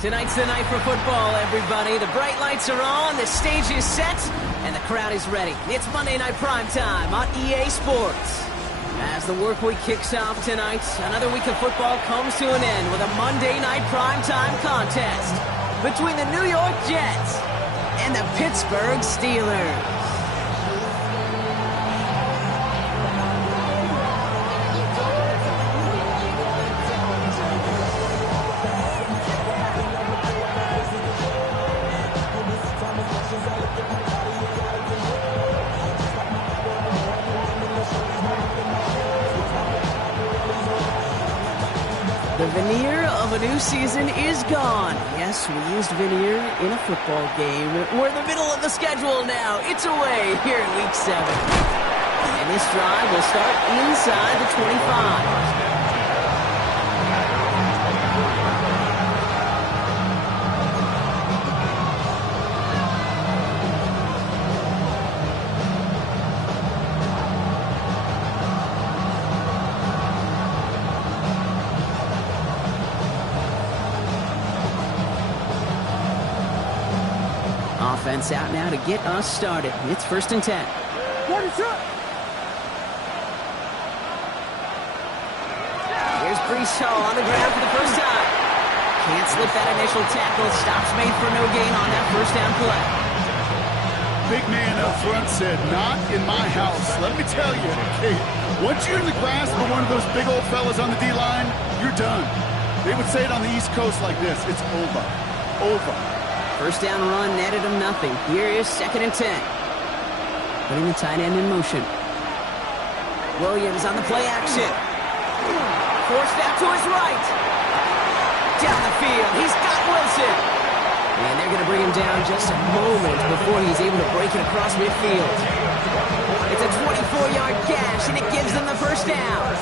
Tonight's the night for football, everybody. The bright lights are on, the stage is set, and the crowd is ready. It's Monday Night Primetime on EA Sports. As the work week kicks off tonight, another week of football comes to an end with a Monday Night Primetime contest between the New York Jets and the Pittsburgh Steelers. The veneer of a new season is gone. Yes, we used veneer in a football game. We're in the middle of the schedule now. It's away here in Week 7. And this drive will start inside the 25. Offense out now to get us started. It's 1st and 10. Here's Brees Hall on the ground for the first time. Can't slip that initial tackle. Stops made for no gain on that first down play. Big man up front said, "Not in my house." Let me tell you, hey, once you're in the grasp of one of those big old fellas on the D-line, you're done. They would say it on the East Coast like this: it's over. Over. First down run netted him nothing. Here is 2nd and 10. Putting the tight end in motion. Williams on the play action. Forced out to his right. Down the field. He's got Wilson. And they're going to bring him down just a moment before he's able to break it across midfield. It's a 24-yard gash, and it gives them the first down.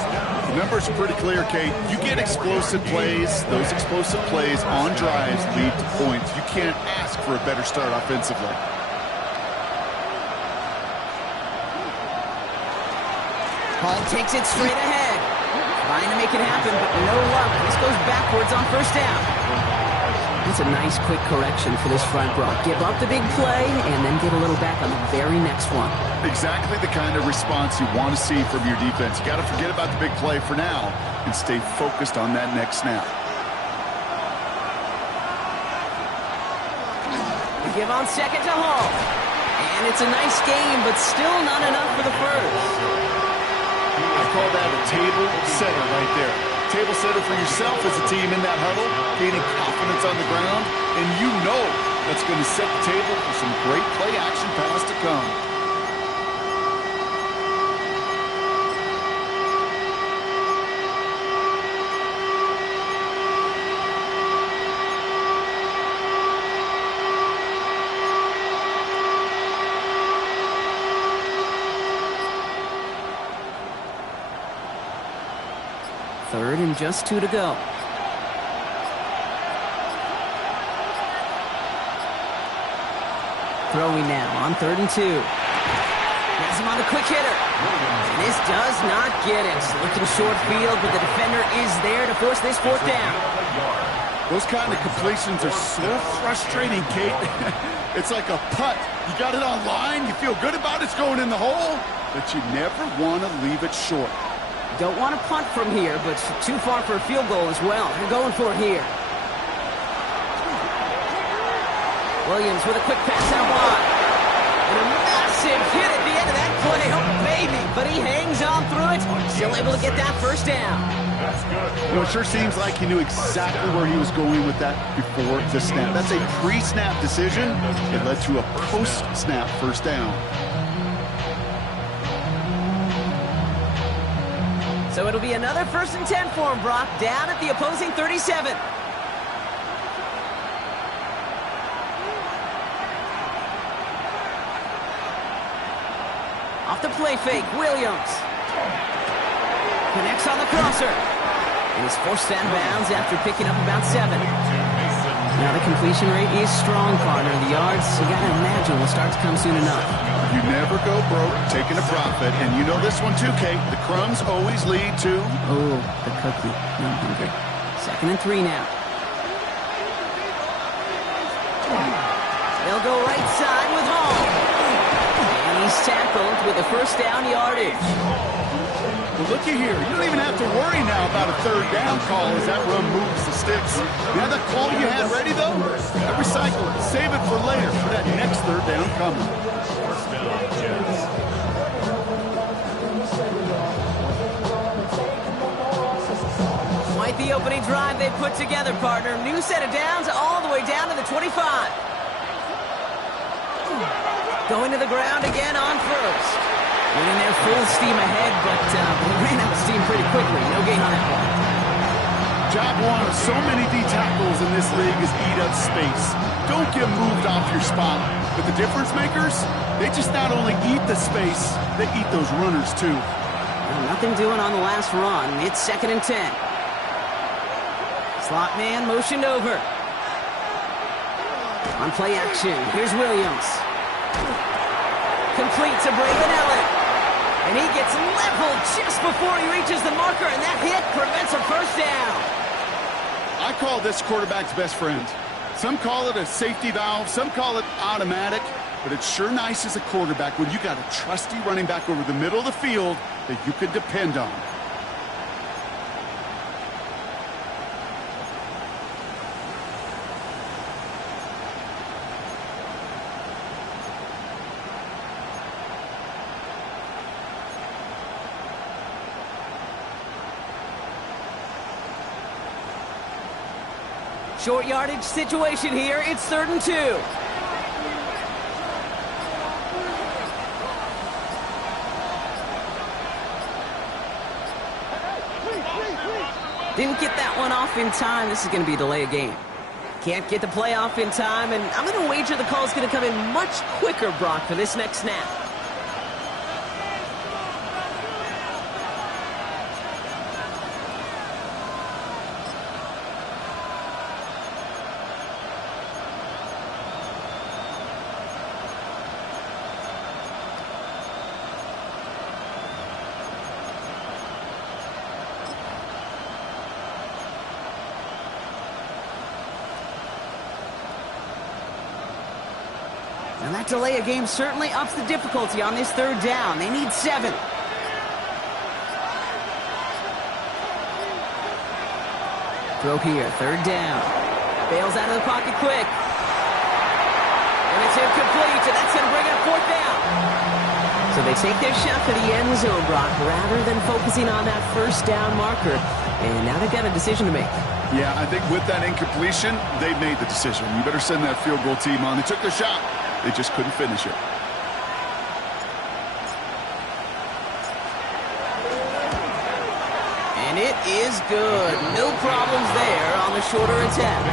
The numbers are pretty clear, Kate. You get explosive plays. Those explosive plays on drives lead to points. You can't ask for a better start offensively. Hall takes it straight ahead. Trying to make it happen, but no luck. This goes backwards on first down. That's a nice quick correction for this front row. Give up the big play and then get a little back on the very next one. Exactly the kind of response you want to see from your defense. You got to forget about the big play for now and stay focused on that next snap. We give on 2nd to Hall. And it's a nice game, but still not enough for the first. I call that a table setter right there. Table setter for yourself as a team in that huddle, gaining confidence on the ground, and you know that's going to set the table for some great play action pass to come. Third and just 2 to go. Throwing now on 3rd and 2. Has him on the quick hitter. And this does not get it. Looking short field, but the defender is there to force this 4th down. Those kind of completions are so frustrating, Kate. It's like a putt. You got it on line, you feel good about it's going in the hole, but you never want to leave it short. Don't want to punt from here, but too far for a field goal as well. They're going for it here. Williams with a quick pass out wide. And a massive hit at the end of that play. Oh, baby. But he hangs on through it. Still able to get that first down. You know, it sure seems like he knew exactly where he was going with that before the snap. That's a pre-snap decision. It led to a post-snap first down. So it'll be another 1st and 10 for him, Brock, down at the opposing 37. Off the play fake, Williams. Connects on the crosser. And he's forced out of bounds after picking up about 7. Now the completion rate is strong, partner. The yards, you got to imagine, will start to come soon enough. You never go broke taking a profit, and you know this one too, Kate. The crumbs always lead to... Oh, the cookie. I'm hungry. 2nd and 3 now. They'll go right side with Hall. And he's tackled with a first down yardage. Well, looky here. You don't even have to worry now about a third down call as that run moves the sticks. You have that call you had ready, though? Recycle it. Save it for later for that next third down coming. First down, Jets. Quite the opening drive they put together, partner. New set of downs all the way down to the 25. Going to the ground again on first. Went in there full steam ahead, but they ran out of steam pretty quickly. No gain on that one. Job one of so many D tackles in this league is eat up space. Don't get moved off your spot. But the difference makers, they just not only eat the space, they eat those runners too. Well, nothing doing on the last run. It's 2nd and 10. Slot man motioned over. On play action, here's Williams. Complete to Braylon Allen. And he gets leveled just before he reaches the marker, and that hit prevents a first down. I call this quarterback's best friend. Some call it a safety valve, some call it automatic, but it's sure nice as a quarterback when you got a trusty running back over the middle of the field that you can depend on. Short yardage situation here. It's 3rd and 2. Didn't get that one off in time. This is going to be a delay of game. Can't get the play off in time, and I'm going to wager the call is going to come in much quicker, Brock, for this next snap. And that delay of game certainly ups the difficulty on this 3rd down. They need 7. Throw here, 3rd down. Bails out of the pocket quick. And it's incomplete, and that's going to bring up 4th down. So they take their shot for the end zone, Brock, rather than focusing on that first down marker. And now they've got a decision to make. Yeah, I think with that incompletion, they've made the decision. You better send that field goal team on. They took their shot. They just couldn't finish it. And it is good. No problems there on the shorter attempt.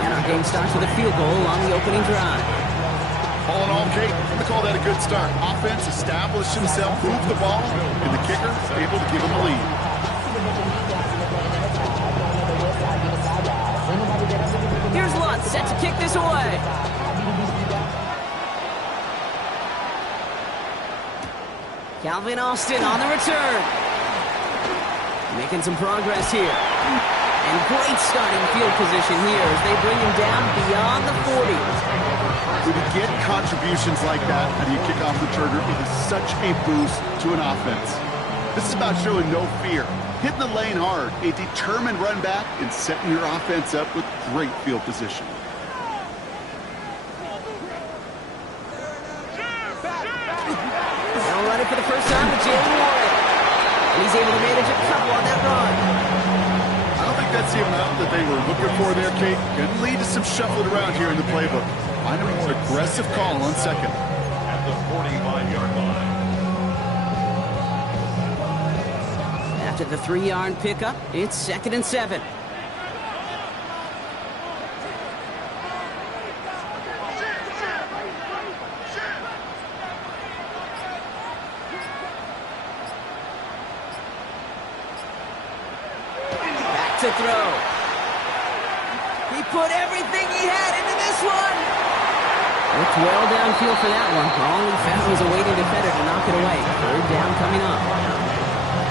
And our game starts with a field goal on the opening drive. All in all, Kate, I'm going to call that a good start. Offense established himself, moved the ball, and the kicker able to give him a lead. Here's Lutz set to kick this away. Calvin Austin on the return. Making some progress here. And great starting field position here as they bring him down beyond the 40. When you get contributions like that, how do you kick off returner? It is such a boost to an offense. This is about showing no fear, hitting the lane hard, a determined run back, and setting your offense up with great field position. Now running for the first time with Jalen Warren. And he's able to manage a couple on that run. I don't think that's the amount that they were looking for there, Kate. Could lead to some shuffling around here in the playbook. Find a more aggressive call on 2nd. At the 45-yard line. After the 3-yard pickup, it's 2nd and 7. Back to throw. He put everything he had into this one. Looked well downfield for that one. All he found was a waiting defender to knock it away. 3rd down coming up.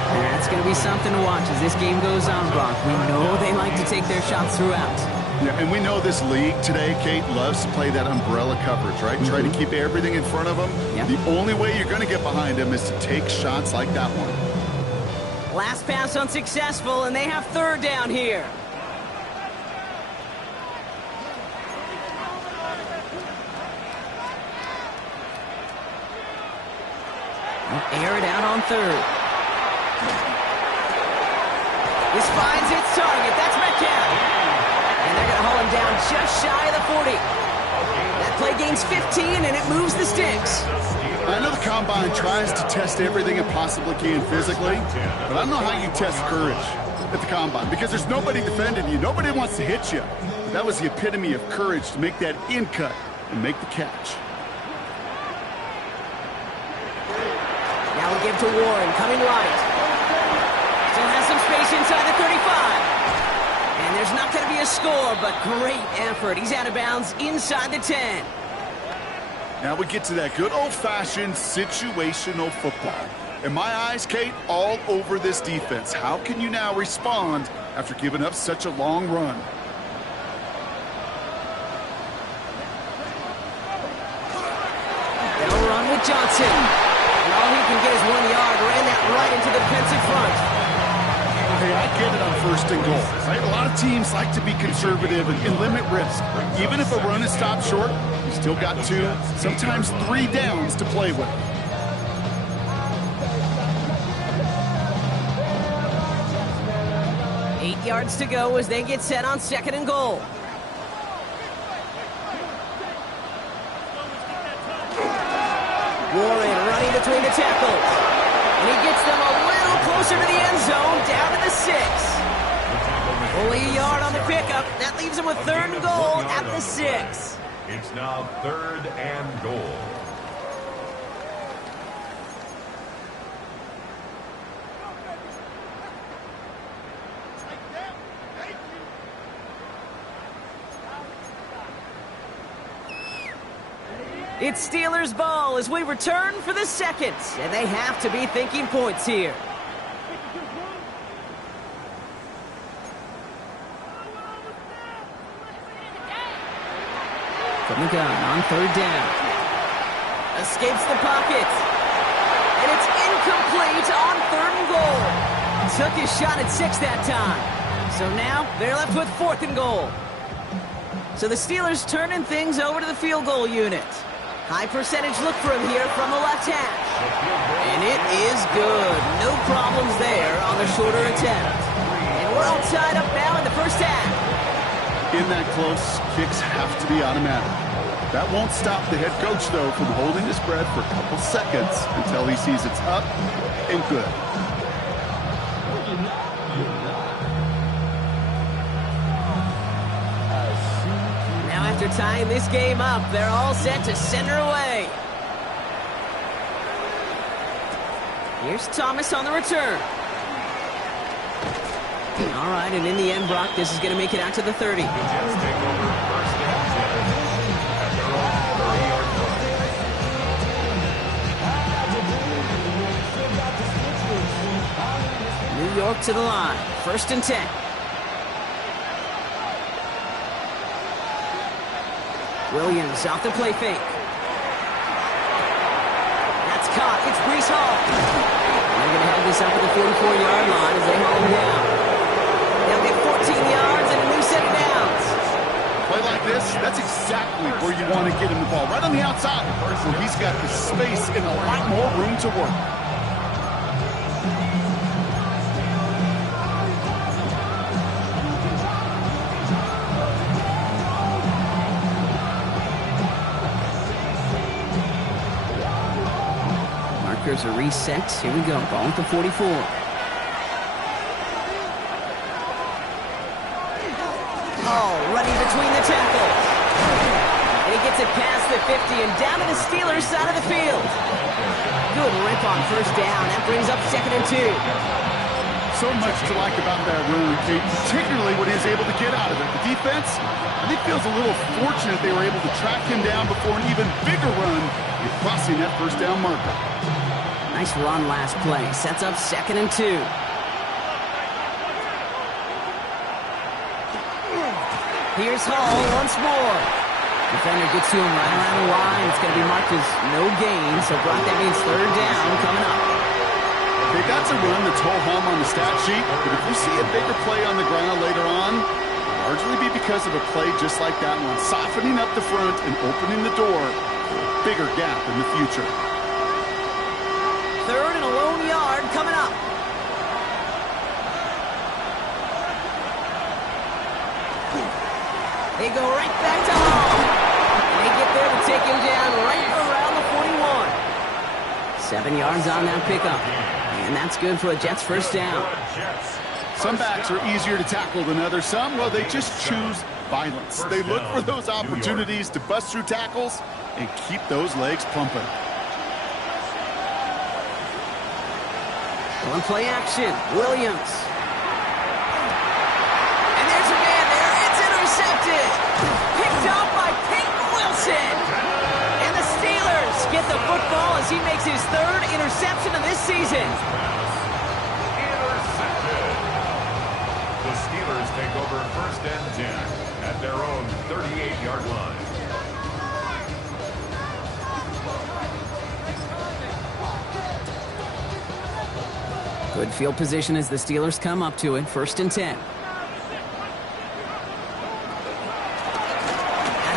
And that's going to be something to watch as this game goes on, Brock. We know they like to take their shots throughout. Yeah, and we know this league today, Kate, loves to play that umbrella coverage, right? Try to keep everything in front of them. Yep. The only way you're going to get behind them is to take shots like that one. Last pass unsuccessful, and they have third down here. Air it out on third. This finds its target. That's Metcalf. And they're going to haul him down just shy of the 40. That play gains 15, and it moves the sticks. I know the Combine tries to test everything it possibly can physically, but I don't know how you test courage at the Combine because there's nobody defending you. Nobody wants to hit you. That was the epitome of courage to make that in cut and make the catch. Now we give to Warren, coming right. Still has some space inside the 35. And there's not going to be a score, but great effort. He's out of bounds inside the 10. Now we get to that good old-fashioned situational football. In my eyes, Kate, all over this defense. How can you now respond after giving up such a long run? They'll run with Johnson. And all he can get is 1 yard. Ran that right into the defensive front. Hey, I get it on first and goal, right? A lot of teams like to be conservative and limit risk. Even if a run is stopped short, you still got 2, sometimes 3 downs to play with. Eight yards to go as they get set on second and goal. Warren running between the tackles. And he gets them a little closer to the end zone, down to the 6. Only a yard on the pickup. That leaves him with third and goal at the 6. It's now 3rd and goal. It's Steelers ball as we return for the second, and they have to be thinking points here. From the gun on third down. Escapes the pocket. And it's incomplete on third and goal. Took his shot at 6 that time. So now they're left with 4th and goal. So the Steelers turning things over to the field goal unit. High percentage look for him here from the left hash. And it is good. No problems there on the shorter attempt. And we're all tied up now in the first half. In that close, kicks have to be automatic. That won't stop the head coach, though, from holding his breath for a couple seconds until he sees it's up and good. Now after tying this game up, they're all set to send her away. Here's Thomas on the return. All right, and in the end, Brock, this is going to make it out to the 30. The Jets take over 1st and 10 at their own 30-yard line. New York to the line. 1st and 10. Williams off the play fake. That's caught. It's Breece Hall. And they're going to have this up at the 44-yard line as they haul him down. They'll get 14 yards and a new set of downs. Play like this, that's exactly where you want to get him the ball. Right on the outside, where he's got the space and a lot more room to work. Markers are reset. Here we go. Ball at the 44. Running between the tackles. And he gets it past the 50 and down to the Steelers side of the field. Good rip on first down. That brings up 2nd and 2. So much to like about that run, Kate, particularly what he was able to get out of it. The defense, I think, feels a little fortunate they were able to track him down before an even bigger run in crossing that first down marker. Nice run last play. Sets up 2nd and 2. Here's Hall once more. Defender gets to him right around the line. It's going to be marked as no gain, so Brock, that means third down coming up. They got to run the ho-hum on the stat sheet, but if we see a bigger play on the ground later on, it'll largely be because of a play just like that one, softening up the front and opening the door for a bigger gap in the future. Third and a lone yard coming up. They go right back to Hall. They get there to take him down right around the 41. 7 yards on that pickup. And that's good for a Jets first down. Some backs are easier to tackle than others. Some, well, they just choose violence. They look for those opportunities to bust through tackles and keep those legs pumping. On play action, Williams. And there's a man there. It's intercepted. Picked off by Peyton Wilson. And the Steelers get the football as he makes his third interception of this season. Intercepted. The Steelers take over first and 10 at their own 38-yard line. Good field position as the Steelers come up to it. First and 10. Out of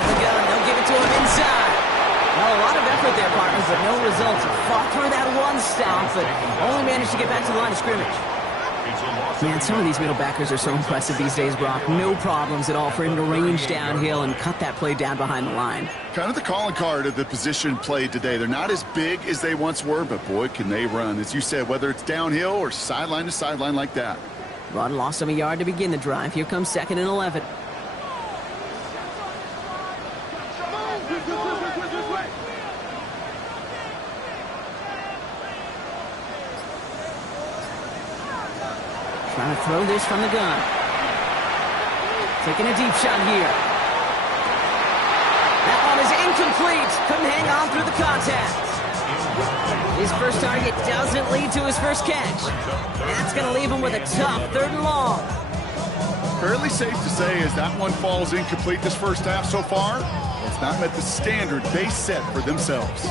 the gun. They'll give it to him inside. Well, a lot of effort there, partners, but no results. Fought through that one stop, but only managed to get back to the line of scrimmage. Man, some of these middle backers are so impressive these days, Brock. No problems at all for him to range downhill and cut that play down behind the line. Kind of the calling card of the position played today. They're not as big as they once were, but boy, can they run. As you said, whether it's downhill or sideline to sideline like that. Run lost him a yard to begin the drive. Here comes 2nd and 11. Trying to throw this from the gun. Taking a deep shot here. That one is incomplete. Couldn't hang on through the contact. His first target doesn't lead to his first catch. That's going to leave him with a tough 3rd and long. Fairly safe to say as that one falls incomplete this first half so far, it's not met the standard they set for themselves.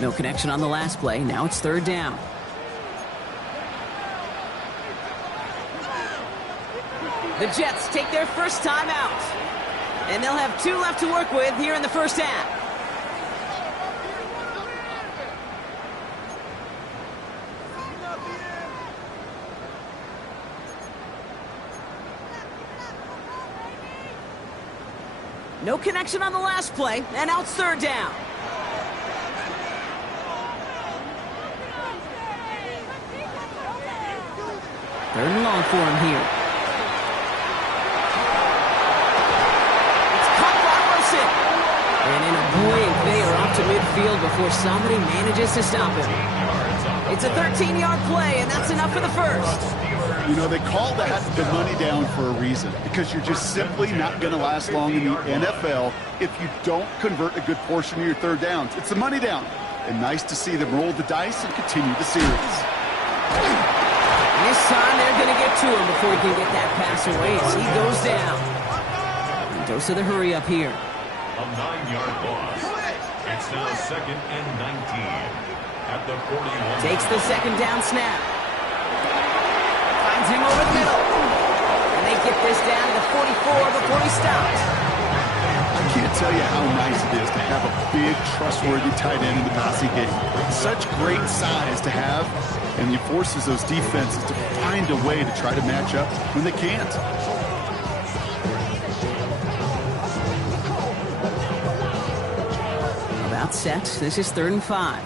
No connection on the last play. Now it's 3rd down. The Jets take their first time out. And they'll have 2 left to work with here in the first half. No connection on the last play, and now it's 3rd down. Third and long for him here. It's caught by Wilson. And in a blink, they are off to midfield before somebody manages to stop him. It's a 13-yard play, and that's enough for the first. You know, they call that the money down for a reason, because you're just simply not going to last long in the NFL if you don't convert a good portion of your 3rd downs. It's the money down. And nice to see them roll the dice and continue the series. This time they're going to get to him before he can get that pass away as he goes down. And goes to the hurry up here. A 9-yard loss. It's now 2nd and 19 at the 41. Takes the 2nd down snap. Finds him over the middle. And they get this down to the 44 before he stops. I can't tell you how nice it is to have a big, trustworthy tight end in the passing game. Such great size to have, and it forces those defenses to find a way to try to match up when they can't. About set. This is 3rd and 5.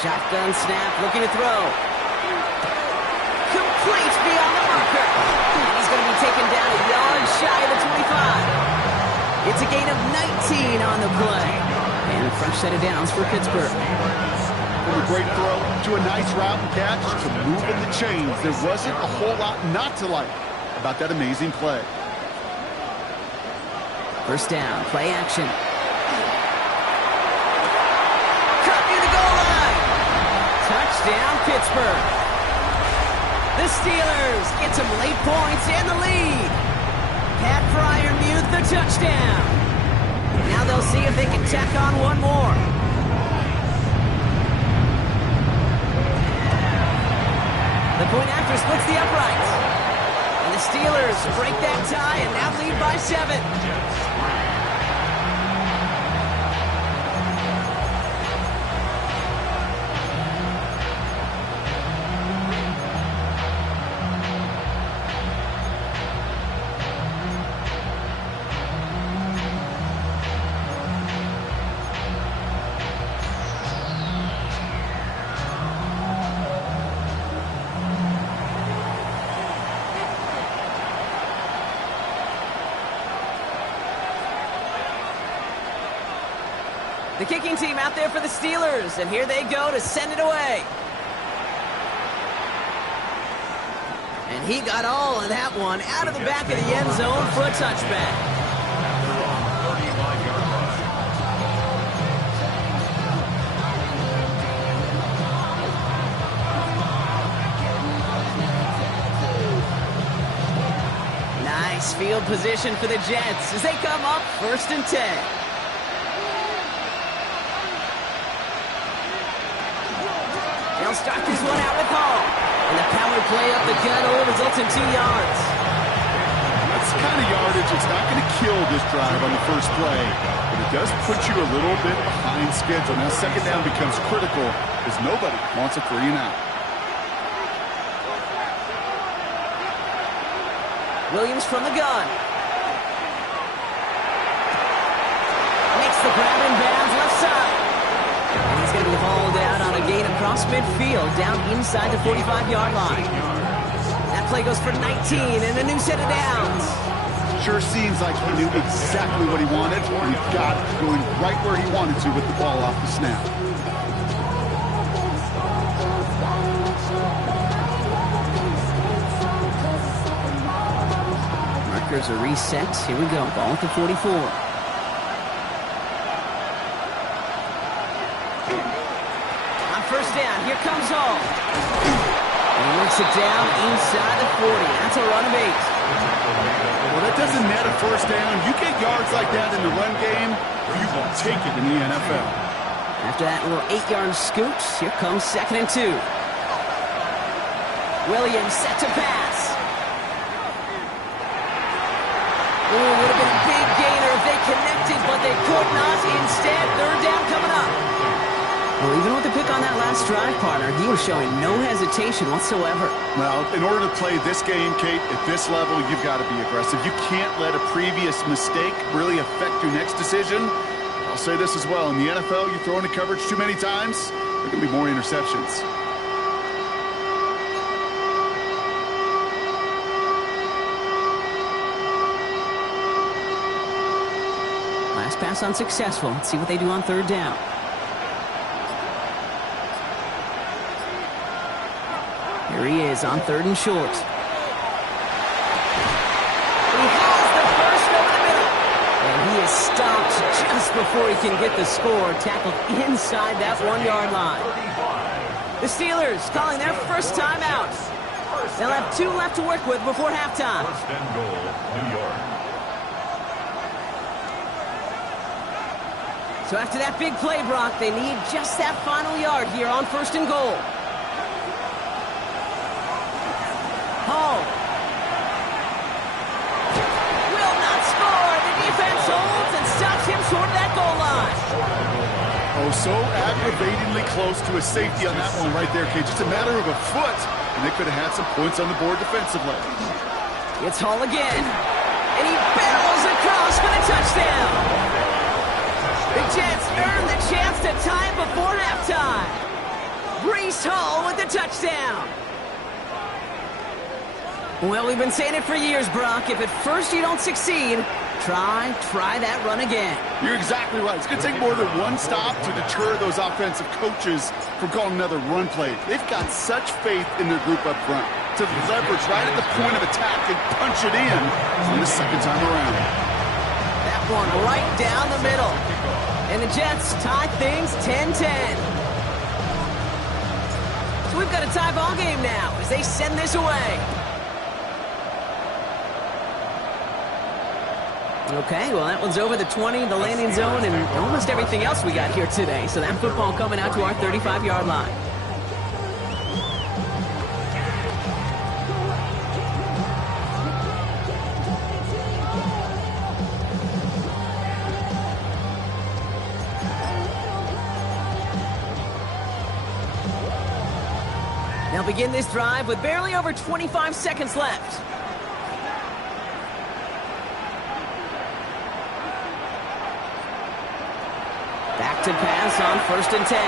Shotgun snap, looking to throw. Complete beyond the marker. And he's going to be taken down a yard shy of the 25. It's a gain of 19 on the play. And a fresh set of downs for Pittsburgh. From a great throw to a nice route and catch to moving the chains. There wasn't a whole lot not to like about that amazing play. First down, play action. Cut near the goal line. Touchdown, Pittsburgh. The Steelers get some late points and the lead. Pat Fryermuth the touchdown. Now they'll see if they can tack on one more. The point after splits the uprights. And the Steelers break that tie and now lead by 7. The kicking team out there for the Steelers, and here they go to send it away. And he got all of that one out of the back of the end zone for a touchback. Nice field position for the Jets as they come up 1st and 10. They'll start this one out with Hall. And the power play up the gut will result in 2 yards. That's the kind of yardage it's not going to kill this drive on the first play, but it does put you a little bit behind schedule. Now second down becomes critical as nobody wants a 3 and out. Williams from the gun. Makes the grab in bounds left side. And he's going to be hauled out on a gain across midfield down inside the 45-yard line. That play goes for 19 and a new set of downs. Sure seems like he knew exactly what he wanted, and he got it going right where he wanted to with the ball off the snap. Markers are reset. Here we go. Ball at the 44. First down, here comes Hall. And he works it down inside the 40. That's a run of 8. Well, that doesn't net a first down. You get yards like that in the run game, you will take it in the NFL. After that little 8-yard scoot, here comes 2nd and 2. Williams set to pass. Oh, would have been a big gainer if they connected, but they could not. Instead, 3rd down coming up. Well, even with the pick on that last drive, partner, he was showing no hesitation whatsoever. Well, in order to play this game, Kate, at this level, you've got to be aggressive. You can't let a previous mistake really affect your next decision. I'll say this as well. In the NFL, you throw into coverage too many times, there can be more interceptions. Last pass unsuccessful. Let's see what they do on 3rd down. Here he is on 3rd and short. He has the first over the middle. And he is stopped just before he can get the score. Tackled inside that 1-yard line. The Steelers calling their first timeout. They'll have 2 left to work with before halftime. 1st and goal, New York. So after that big play, Brock, they need just that final yard here on 1st and goal. Hall will not score. The defense holds and stops him short of that goal line. Oh, so aggravatingly close to a safety on that one right there, Kate. Just a matter of a foot, and they could have had some points on the board defensively. It's Hall again, and he barrels across for the touchdown. The Jets earn the chance to tie before halftime. Breece Hall with the touchdown. Well, we've been saying it for years, Brock. If at first you don't succeed, try that run again. You're exactly right. It's going to take more than one stop to deter those offensive coaches from calling another run play. They've got such faith in their group up front. to leverage right at the point of attack and punch it in on the second time around. That one right down the middle. And the Jets tie things 10-10. So we've got a tie ball game now as they send this away. Okay, well, that one's over the 20, the landing zone, and almost everything else we got here today. So that football coming out to our 35-yard line. They'll begin this drive with barely over 25 seconds left. Back to pass on 1st and 10.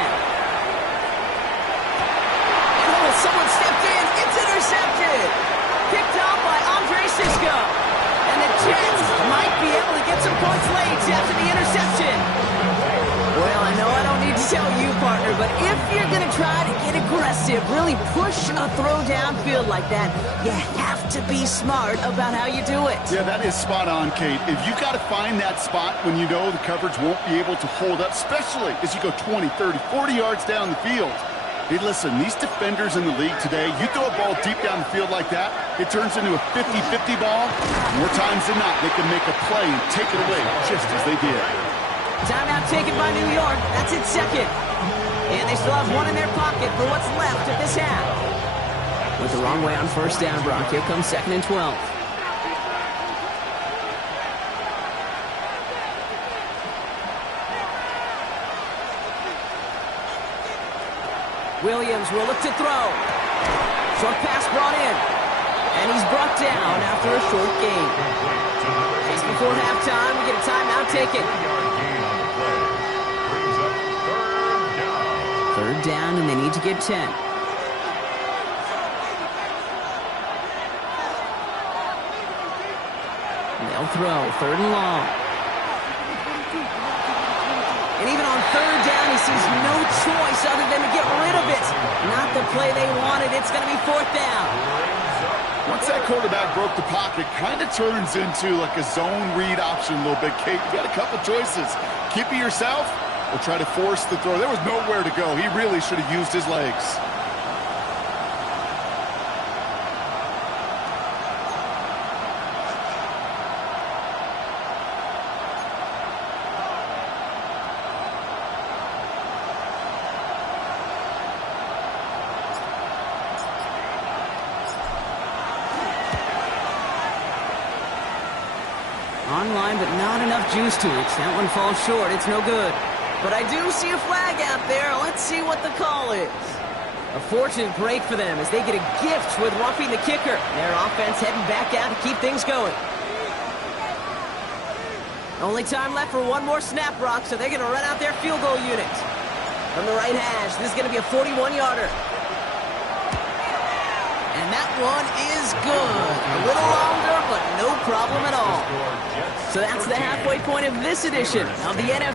Oh, someone stepped in. It's intercepted. Picked off by Andre Sisco. And the Jets might be able to get some points late after the interception. Well, I know I don't need to tell you, partner, but if you're going to try to get aggressive, really push a throw downfield like that, you have to be smart about how you do it. Yeah, that is spot on, Kate. If you've got to find that spot when you know the coverage won't be able to hold up, especially as you go 20, 30, 40 yards down the field. Hey, listen, these defenders in the league today, you throw a ball deep down the field like that, it turns into a 50-50 ball. More times than not, they can make a play and take it away just as they did. Timeout taken by New York. That's its second. And they still have one in their pocket for what's left of this half. Went the wrong way on 1st down, Brock. Here comes 2nd and 12. Williams will look to throw. Short pass brought in. And he's brought down after a short gain. Just before halftime, we get a timeout taken. 3rd down, and they need to get 10. They'll throw 3rd and long. And even on 3rd down, he sees no choice other than to get rid of it. Not the play they wanted. It's going to be 4th down. Once that quarterback broke the pocket, kind of turns into like a zone read option a little bit, Kate. You got a couple choices. Keep it yourself or try to force the throw. There was nowhere to go. He really should have used his legs. Online, but not enough juice to it. That one falls short. It's no good. But I do see a flag out there. Let's see what the call is. A fortunate break for them as they get a gift with roughing the kicker. Their offense heading back out to keep things going. Only time left for one more snap, Brock, so they're going to run out their field goal unit. From the right hash, this is going to be a 41-yarder. And that one is good. A little longer, but no problem at all. So that's the halfway point of this edition of the NFL.